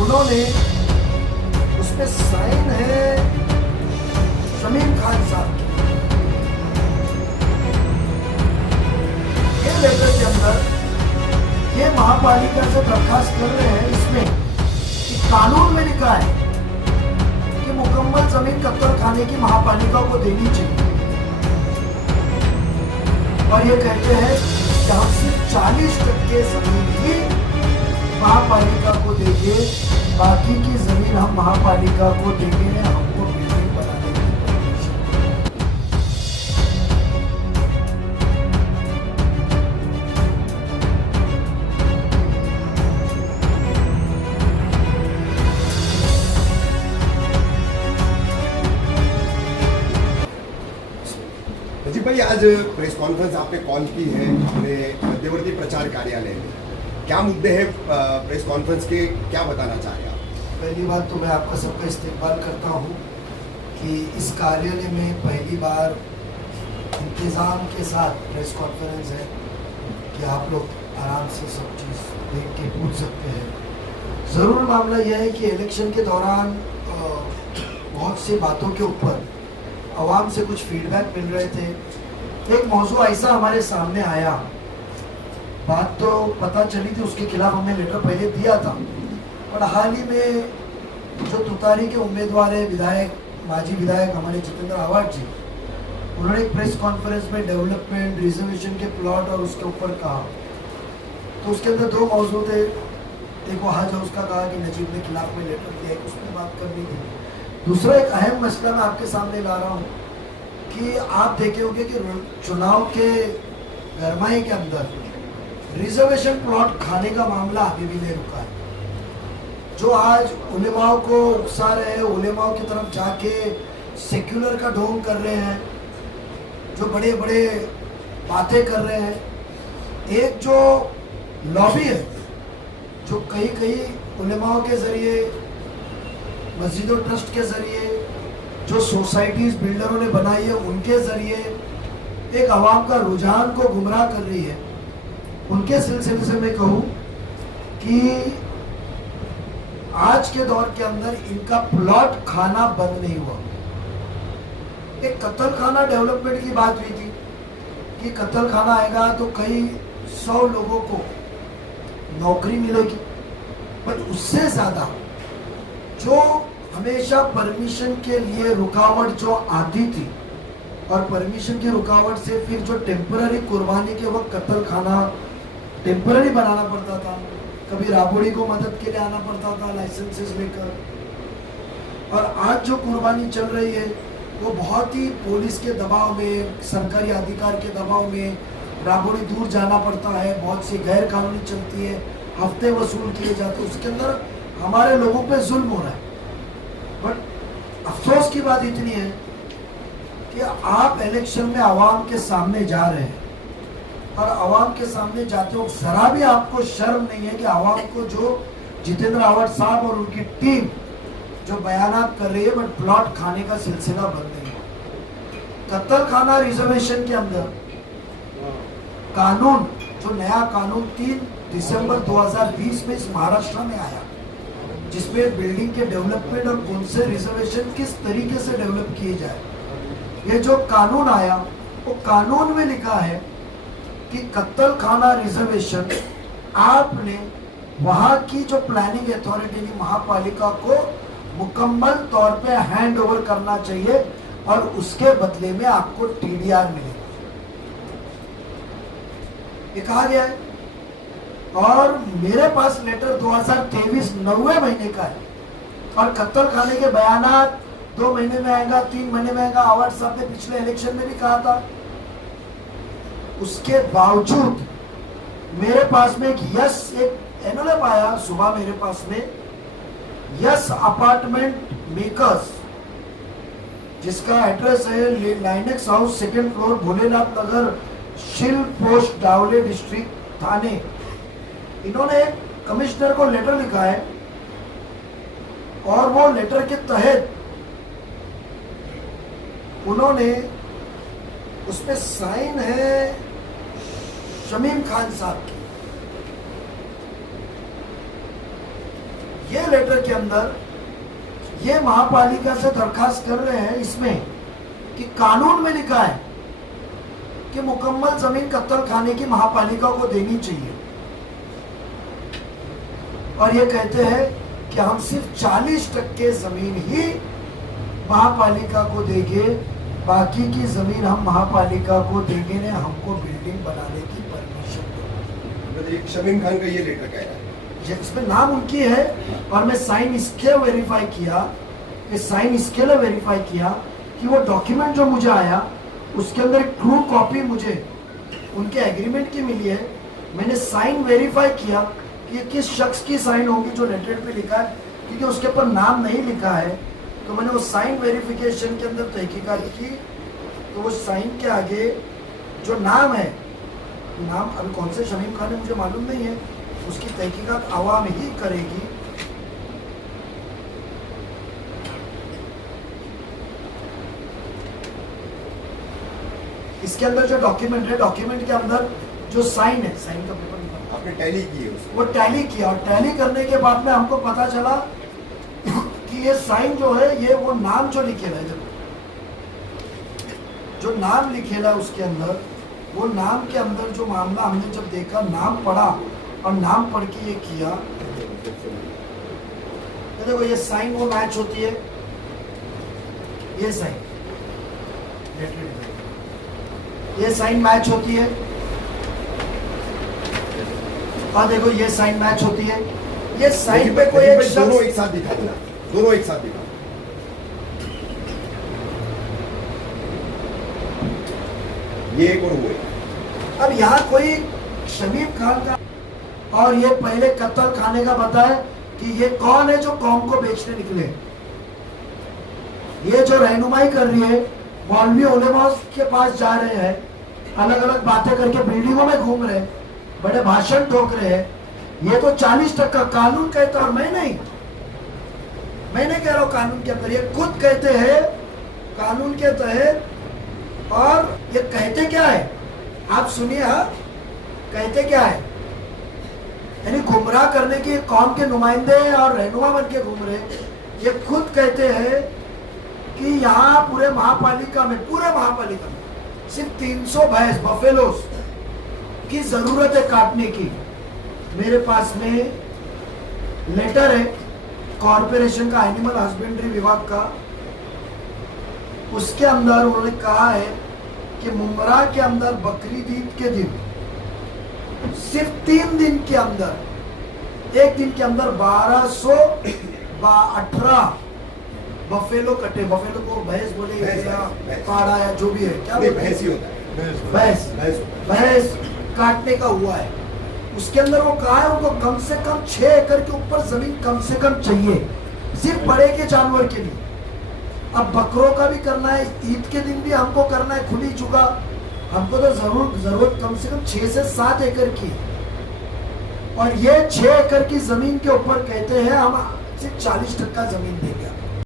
उन्होंने उसमें साइन है शमीम खान साहब की। ये लेटर के अंदर ये महापालिका से दरखास्त कर रहे हैं इसमें कि कानून में लिखा है कि मुकम्मल जमीन कत्तल खाने की महापालिका को देनी चाहिए, और ये कहते हैं कि हम सिर्फ 40% जमीन ही महापालिका को देंगे, बाकी की जमीन हम महापालिका को देंगे, हमको बिल्डिंग बनाने की परमिशन। जी भाई, आज प्रेस कॉन्फ्रेंस आपने कॉल की है अपने मध्यवर्ती प्रचार कार्यालय में, क्या मुद्दे हैं प्रेस कॉन्फ्रेंस के, क्या बताना चाहें आप? पहली बात तो मैं आपका सबका इस्तेमाल करता हूँ कि इस कार्यालय में पहली बार इंतज़ाम के साथ प्रेस कॉन्फ्रेंस है कि आप लोग आराम से सब चीज़ देख के पूछ सकते हैं। ज़रूर मामला यह है कि इलेक्शन के दौरान बहुत सी बातों के ऊपर आवाम से कुछ फीडबैक मिल रहे थे। एक मौजू ऐसा हमारे सामने आया, बात तो पता चली थी, उसके खिलाफ हमने लेटर पहले दिया था, और हाल ही में जो तुतारी के उम्मीदवार है विधायक, माजी विधायक हमारे जितेंद्र आवाड जी, उन्होंने एक प्रेस कॉन्फ्रेंस में डेवलपमेंट रिजर्वेशन के प्लॉट और उसके ऊपर कहा, तो उसके अंदर दो मौजू थे। एक वो हाज हाउस का कहा कि नजीब ने खिलाफ में लेटर दिया, एक उसमें बात करनी थी। दूसरा एक अहम मसला मैं आपके सामने ला रहा हूँ कि आप देखे होंगे कि चुनाव के गरमाई के अंदर रिजर्वेशन प्लॉट खाने का मामला अभी भी नहीं रुका है। जो आज उलेमाओं को उकसा रहे हैं, उलेमाओं की तरफ जाके सेक्युलर का ढोंग कर रहे हैं, जो बड़े बड़े बातें कर रहे हैं, एक जो लॉबी है जो कई कई उलेमाओं के जरिए, मस्जिदों ट्रस्ट के जरिए, जो सोसाइटीज बिल्डरों ने बनाई है उनके जरिए एक आवाम का रुझान को गुमराह कर रही है, उनके सिलसिले से मैं कहूँ कि आज के दौर के अंदर इनका प्लॉट खाना बंद नहीं हुआ। एक कत्ल खाना डेवलपमेंट की बात हुई थी कि कत्ल खाना आएगा तो कई 100 लोगों को नौकरी मिलेगी, पर उससे ज्यादा जो हमेशा परमिशन के लिए रुकावट जो आती थी, और परमिशन की रुकावट से फिर जो टेम्पररी कुर्बानी के वक्त कत्ल खाना टेम्पररी बनाना पड़ता था, कभी राबोड़ी को मदद के लिए आना पड़ता था लाइसेंसेस लेकर, और आज जो कुर्बानी चल रही है वो बहुत ही पुलिस के दबाव में, सरकारी अधिकार के दबाव में, राबोड़ी दूर जाना पड़ता है, बहुत सी गैर कानूनी चलती है, हफ्ते वसूल किए जाते, उसके अंदर हमारे लोगों पे जुल्म हो रहा है। बट अफसोस की बात इतनी है कि आप इलेक्शन में आवाम के सामने जा रहे हैं, और आवाम के सामने जाते हो जरा भी आपको शर्म नहीं है कि आवाम को जो जितेंद्र आवाड साहब और उनकी टीम जो बयानात कर रही है, बट प्लॉट खाने का सिलसिला बंद नहीं है। कत्ल खाना रिजर्वेशन के अंदर कानून, जो नया कानून 3 दिसंबर 2020 में इस महाराष्ट्र में आया, जिसमें बिल्डिंग के डेवलपमेंट और कौन से रिजर्वेशन किस तरीके से डेवलप किए जाए, ये जो कानून आया वो कानून में लिखा है कि कत्ल खाना रिजर्वेशन आपने वहां की जो प्लानिंग अथॉरिटी की महापालिका को मुकम्मल तौर पे हैंड ओवर करना चाहिए, और उसके बदले में आपको टीडीआर मिलेगा, ये कहा गया है। और मेरे पास लेटर 2023 9वें महीने का है, और कत्ल खाने के बयानात 2 महीने में आएगा, 3 महीने में आएगा, आवाड साहब ने पिछले इलेक्शन में भी कहा था। उसके बावजूद मेरे पास में एक एनओएफ आया सुबह मेरे पास में, यस अपार्टमेंट मेकर्स, जिसका एड्रेस है Linex house, 2nd floor, Bholenath Nagar, Shil post, डावले district, थाने। इन्होंने कमिश्नर को लेटर लिखा है, और वो लेटर के तहत उन्होंने उसमें साइन है शमीम खान साहब की। ये लेटर के अंदर ये महापालिका से दरखास्त कर रहे हैं इसमें कि कानून में लिखा है कि मुकम्मल जमीन कत्ल खाने की महापालिका को देनी चाहिए, और ये कहते हैं कि हम सिर्फ 40% जमीन ही महापालिका को देंगे, बाकी की जमीन हम महापालिका को देंगे ने हमको बिल्डिंग बनाने की परमिशन दो। मतलब शमीम खान का ये लेटर कह रहा है, इसमें नाम उनकी है, और मैं साइन इसके वेरीफाई किया, इसके लिए वेरीफाई किया कि वो डॉक्यूमेंट जो मुझे आया उसके अंदर एक ट्रू कॉपी मुझे उनके एग्रीमेंट की मिली है। मैंने साइन वेरीफाई किया कि ये किस शख्स की साइन होगी जो लेटर पे लिखा है, क्योंकि उसके ऊपर नाम नहीं लिखा है। तो मैंने वो साइन वेरिफिकेशन के अंदर तहकीकात की, तो वो साइन के आगे जो नाम है, नाम अभी कौन से शमीम खान है मुझे मालूम नहीं है, उसकी तहकीकात आवाम ही करेगी। इसके अंदर जो डॉक्यूमेंट है, डॉक्यूमेंट के अंदर जो साइन है, साइन का पेपर निकालो। आपने टैली की है उसको? वो टैली किया, और टैली करने के बाद में हमको पता चला कि ये साइन जो है ये वो नाम जो लिखेला है, जो नाम लिखेला है उसके अंदर, वो नाम के अंदर जो मामला हमने जब देखा, नाम पढ़ा और नाम पढ़ के ये किया, तो देखो ये साइन वो मैच होती है, ये साइन, ये साइन मैच होती है, और देखो ये साइन मैच होती है। ये साइन पे कोई एक दोनों शख्स, एक साथ दिखा देना, दोनों एक साथ दिखा। ये एक और हुए। अब यहाँ कोई शमीम खान का, और ये पहले कत्ल खाने का बताए कि ये कौन है जो कौम को बेचने निकले। ये जो रहनुमाई कर रही है, मौलवी उलेमा के पास जा रहे हैं, अलग अलग बातें करके बिल्डिंगों में घूम रहे हैं, बड़े भाषण ठोक रहे हैं। ये तो 40% कानून कहता है, और मैं नहीं कह रहा हूं कानून के अंदर, ये खुद कहते हैं कानून के तहत। और ये कहते क्या है, आप सुनिए, हाँ कहते क्या है, यानी गुमराह करने की कौम के नुमाइंदे और रहनुमा बन के घूम रहे। ये खुद कहते हैं कि यहाँ पूरे महापालिका में सिर्फ 300 भैंस बफेलोस की जरूरत है काटने की। मेरे पास में लेटर है कॉरपोरेशन का, एनिमल हस्बेंड्री विभाग का, उसके अंदर उन्होंने कहा है कि मुमरा के अंदर बकरीद ईद के दिन सिर्फ 3 दिन के अंदर, एक दिन के अंदर 1218 बफेलो कटे। बफेलो को भैंस बोले या पाड़ा या जो भी है, क्या भैंस ही होता है, भैंस काटने का हुआ है। उसके अंदर वो कहा है उनको कम से कम 6 एकड़ के ऊपर जमीन कम से कम चाहिए, सिर्फ बड़े के जानवर के लिए। अब बकरों का भी करना है, ईद के दिन भी हमको करना है खुली चुका, हमको तो जरूरत कम से कम 6 से 7 एकड़ की। और ये 6 एकड़ की जमीन के ऊपर कहते हैं हम सिर्फ 40% जमीन देंगे।